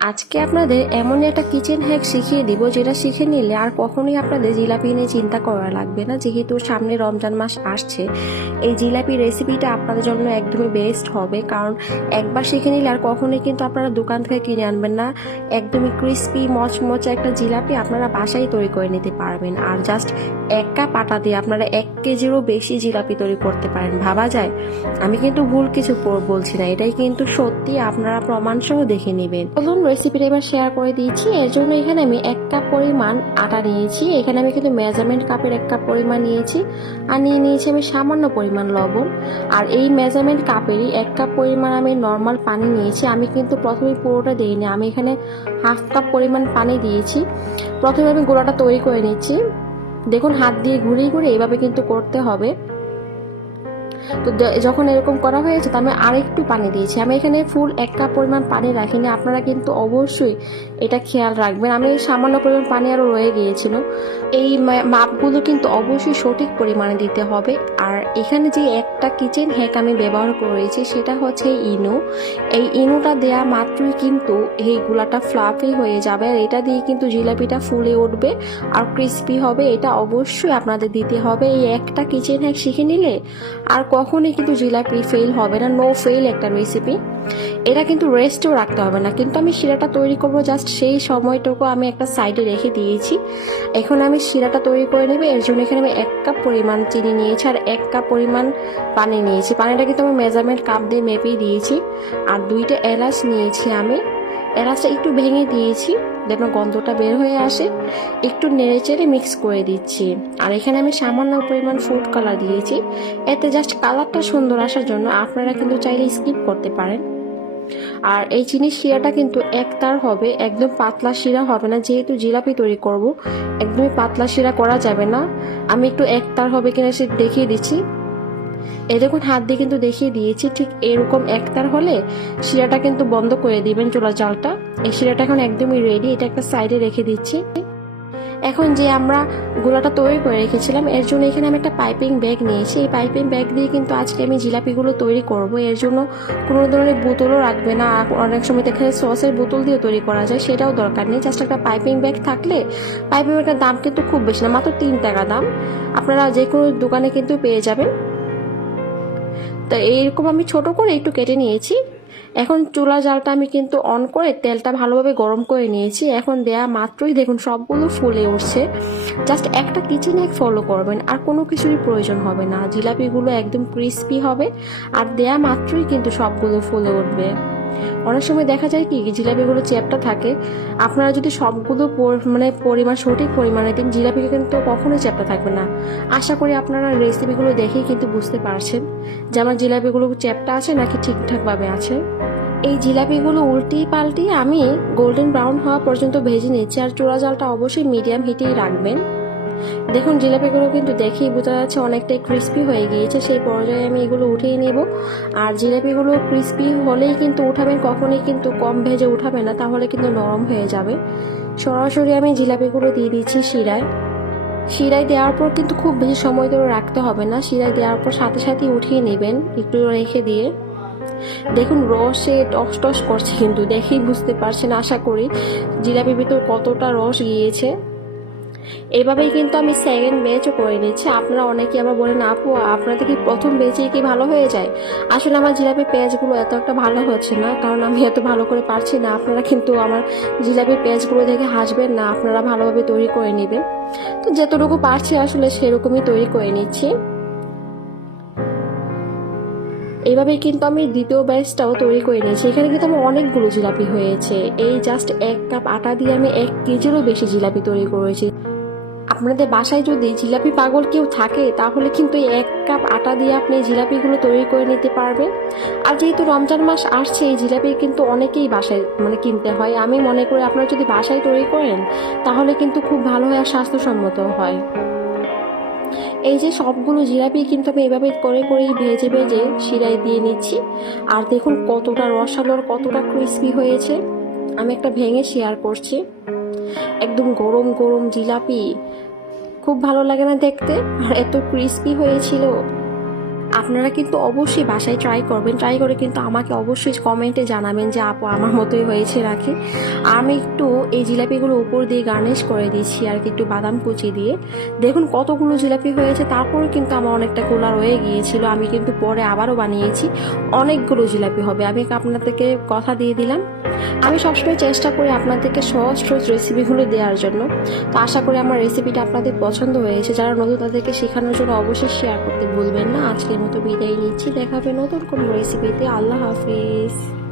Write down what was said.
আজকে আপনাদের এমন একটা কিচেন হ্যাক শিখিয়ে দিব, যেটা শিখে নিলে আর কখনোই আপনাদের জিলাপি নিয়ে চিন্তা করা লাগবে না। যেহেতু সামনে রমজান মাস আসছে, এই জিলাপি রেসিপিটা আপনাদের জন্য একদমই বেস্ট হবে, কারণ একবার শিখে নিলে আর কখনোই কিন্তু আপনারা দোকান থেকে কিনে আনবেন না। একদমই ক্রিস্পি মচমচে একটা জিলাপি আপনারা বাসায় তৈরি করে নিতে পারবেন। আর জাস্ট 1 কাপ আটা দিয়ে আপনারা 1 কেজিরও বেশি জিলাপি তৈরি করতে পারেন। ভাবা যায়? আমি কিন্তু ভুল কিছু বলছি না, এটাই কিন্তু সত্যি, আপনারা প্রমাণ সহ দেখে নেবেন। বলুন, রেসিপিটা এবার শেয়ার করে দিয়েছি। এর জন্য এখানে আমি 1 কাপ পরিমাণ আটা নিয়েছি। এখানে আমি কিন্তু মেজারমেন্ট কাপের 1 কাপ পরিমাণ নিয়েছি, আর নিয়ে নিয়েছি আমি সামান্য পরিমাণ লবণ। আর এই মেজারমেন্ট কাপেরই 1 কাপ পরিমাণ আমি নর্মাল পানি নিয়েছি। আমি কিন্তু প্রথমে পুরোটা দিইনি, আমি এখানে হাফ কাপ পরিমাণ পানি দিয়েছি। প্রথমে আমি গোলাটা তৈরি করে নিচ্ছি। দেখুন, হাত দিয়ে ঘুরিয়ে ঘুরিয়ে এইভাবে কিন্তু করতে হবে। তো যখন এরকম করা হয়েছে, তো আমি আরেকটু পানি দিয়েছি। আমি এখানে ফুল 1 কাপ পরিমাণ পানি রাখিনি, আপনারা কিন্তু অবশ্যই এটা খেয়াল রাখবেন। আমি সামান্য পরিমাণ পানি আরও রয়ে গিয়েছিল। এই মাপগুলো কিন্তু অবশ্যই সঠিক পরিমাণে দিতে হবে। আর এখানে যে একটা কিচেন হ্যাক আমি ব্যবহার করেছি, সেটা হচ্ছে ইনো। এই ইনোটা দেয়া মাত্রই কিন্তু এই গুলাটা ফ্লাফি হয়ে যাবে, আর এটা দিয়ে কিন্তু জিলাপিটা ফুলে উঠবে আর ক্রিস্পি হবে। এটা অবশ্যই আপনাদের দিতে হবে। এই একটা কিচেন হ্যাক শিখে নিলে আর কখনোই কিন্তু জিলাপি ফেল হবে না। নো ফেল একটা রেসিপি। এটা কিন্তু রেস্টেও রাখতে হবে না, কিন্তু আমি শিরাটা তৈরি করব, জাস্ট সেই সময়টুকু আমি একটা সাইডে রেখে দিয়েছি। এখন আমি শিরাটা তৈরি করে নেব। এর জন্য এখানে আমি 1 কাপ পরিমাণ চিনি নিয়েছি আর 1 কাপ পরিমাণ পানি নিয়েছি। পানিটা কিন্তু আমি মেজারমেন্ট কাপ দিয়ে মেপেই দিয়েছি। আর 2টা এলাচ নিয়েছি। আমি এলাচটা একটু ভেঙে দিয়েছি, দেখুন গন্ধটা বের হয়ে আসে। একটু নেড়ে চেড়ে মিক্স করে দিচ্ছি। আর এখানে আমি সামান্য পরিমাণ ফুড কালার দিয়েছি, এতে জাস্ট কালারটা সুন্দর আসার জন্য। আপনারা কিন্তু চাইলে স্কিপ করতে পারেন। আর এই চিনির শিরাটা কিন্তু একতার হবে, একদম পাতলা শিরা হবে না। যেহেতু জিলাপি তৈরি করব, একদমই পাতলা শিরা করা যাবে না। আমি একটু একতার হবে কিনা সে দেখিয়ে দিচ্ছি। এই দেখুন, হাত দিয়ে কিন্তু দেখিয়ে দিয়েছি। ঠিক এরকম একতার হলে শিরাটা কিন্তু বন্ধ করে দিবেন, চুলার জালটা। এই শিরাটা এখন একদমই রেডি, এটা একটা সাইডে রেখে দিচ্ছি। এখন যে আমরা গোলাটা তৈরি করে রেখেছিলাম, এর জন্য এখানে আমি একটা পাইপিং ব্যাগ নিয়েছি। এই পাইপিং ব্যাগ দিয়ে কিন্তু আজকে আমি জিলাপিগুলো তৈরি করব। এর জন্য কোনো ধরনের বোতলও রাখবে না। অনেক সময় এখানে সসের বোতল দিয়ে তৈরি করা যায়, সেটাও দরকার নেই। জাস্ট একটা পাইপিং ব্যাগ থাকলে, পাইপিং ব্যাগের দাম কিন্তু খুব বেশি না, মাত্র 3 টাকা দাম। আপনারা যে কোনো দোকানে কিন্তু পেয়ে যাবেন। তো এইরকম আমি ছোট করে একটু কেটে নিয়েছি। এখন চুলা জালটা আমি কিন্তু অন করে তেলটা ভালোভাবে গরম করে নিয়েছি। এখন দেয়া মাত্রই দেখুন সবগুলো ফুলে উঠছে। জাস্ট একটা কিচেন হ্যাক ফলো করবেন, আর কোনো কিছুরই প্রয়োজন হবে না। জিলাপিগুলো একদম ক্রিস্পি হবে, আর দেয়া মাত্রই কিন্তু সবগুলো ফুলে উঠবে। অনেক সময় দেখা যায় কি, জিলাপিগুলো চ্যাপটা থাকে। আপনারা যদি সবগুলো পরিমাণ সঠিক পরিমাণে দিন, জিলাপি কিন্তু কখনোই চ্যাপটা থাকবে না। আশা করি আপনারা রেসিপিগুলো দেখেই কিন্তু বুঝতে পারছেন যে আমার জিলাপিগুলো চ্যাপটা আছে নাকি ঠিকঠাকভাবে আছে। এই জিলাপিগুলো উল্টিয়ে পাল্টিয়ে আমি গোল্ডেন ব্রাউন হওয়া পর্যন্ত ভেজে নিচ্ছি। আর চুলা জালটা অবশ্যই মিডিয়াম হিটেই রাখবেন। দেখুন, জিলাপিগুলো কিন্তু দেখেই বোঝা যাচ্ছে অনেকটাই ক্রিস্পি হয়ে গিয়েছে। সেই পর্যায়ে আমি এগুলো উঠিয়ে নেব। আর জিলাপিগুলো ক্রিস্পি হলেই কিন্তু উঠাবেন, কখনোই কিন্তু কম ভেজে উঠাবেন না, তাহলে কিন্তু নরম হয়ে যাবে। সরাসরি আমি জিলাপিগুলো দিয়ে দিচ্ছি শিরায়। শিরায় দেওয়ার পর কিন্তু খুব বেশি সময় ধরে রাখতে হবে না। শিরায় দেওয়ার পর সাথে সাথে উঠিয়ে নেবেন, একটু রেখে দিয়ে। দেখুন, রসে টস টস করছে, কিন্তু দেখেই বুঝতে পারছেন আশা করি জিলাপির ভিতর কতটা রস গিয়েছে। এভাবেই কিন্তু আমি সেকেন্ড ব্যাচও করে নিচ্ছি। আপনারা অনেকে আবার বলেন, আপু আপনাদের কি প্রথম ব্যাচে কি ভালো হয়ে যায়? আসলে আমার জিলাপির পেঁয়াজগুলো এত একটা ভালো হচ্ছে না, কারণ আমি এত ভালো করে পারছি না। আপনারা কিন্তু আমার জিলাপির পেঁয়াজগুলো দেখে হাসবেন না, আপনারা ভালোভাবে তৈরি করে নেবেন। তো যতটুকু পারছি আসলে সেরকমই তৈরি করে নিচ্ছি। এইভাবেই কিন্তু আমি দ্বিতীয় ব্যাচটাও তৈরি করে নিয়েছি। এখানে কিন্তু আমার অনেকগুলো জিলাপি হয়েছে। এই জাস্ট 1 কাপ আটা দিয়ে আমি 1 কেজিরও বেশি জিলাপি তৈরি করেছি। আপনাদের বাসায় যদি জিলাপি পাগল কেউ থাকে, তাহলে কিন্তু 1 কাপ আটা দিয়ে আপনি জিলাপিগুলো তৈরি করে নিতে পারবেন। আর যেহেতু রমজান মাস আসছে, এই জিলাপি কিন্তু অনেকেই বাসায় কিনতে হয়। আমি মনে করি আপনারা যদি বাসায় তৈরি করেন, তাহলে কিন্তু খুব ভালো হয় আর স্বাস্থ্যসম্মত হয়। এই যে সবগুলো জিলাপি কিন্তু আমি এভাবে করে করেই ভেজে ভেজে শিরায় দিয়ে নিচ্ছি। আর দেখুন কতটা রসালো আর কতটা ক্রিস্পি হয়েছে। আমি একটা ভেঙে শেয়ার করছি। একদম গরম গরম জিলাপি, খুব ভালো লাগে না দেখতে? আর এত ক্রিস্পি হয়েছিল। আপনারা কিন্তু অবশ্যই বাসায় ট্রাই করবেন, ট্রাই করে কিন্তু আমাকে অবশ্যই কমেন্টে জানাবেন যে আপু আমার মতোই হয়েছে নাকি। আমি একটু এই জিলাপিগুলো উপর দিয়ে গার্নিশ করে দিচ্ছি আর কি একটু বাদাম কুচি দিয়ে। দেখুন কতগুলো জিলাপি হয়েছে, তারপরে কিন্তু আমার অনেকটা গোলা রয়ে গিয়েছিল, আমি কিন্তু পরে আবারও বানিয়েছি। অনেকগুলো জিলাপি হবে, আমি আপনাদেরকে কথা দিয়ে দিলাম। আমি সবসময় চেষ্টা করি আপনাদেরকে সহজ সহজ রেসিপিগুলো দেওয়ার জন্য। তো আশা করি আমার রেসিপিটা আপনাদের পছন্দ হয়েছে। যারা নতুন তাদেরকে শেখানোর জন্য অবশ্যই শেয়ার করতে ভুলবেন না। আজকের মতো বিদায় নিচ্ছি, দেখা হবে নতুন কোনো রেসিপিতে। আল্লাহ হাফিজ।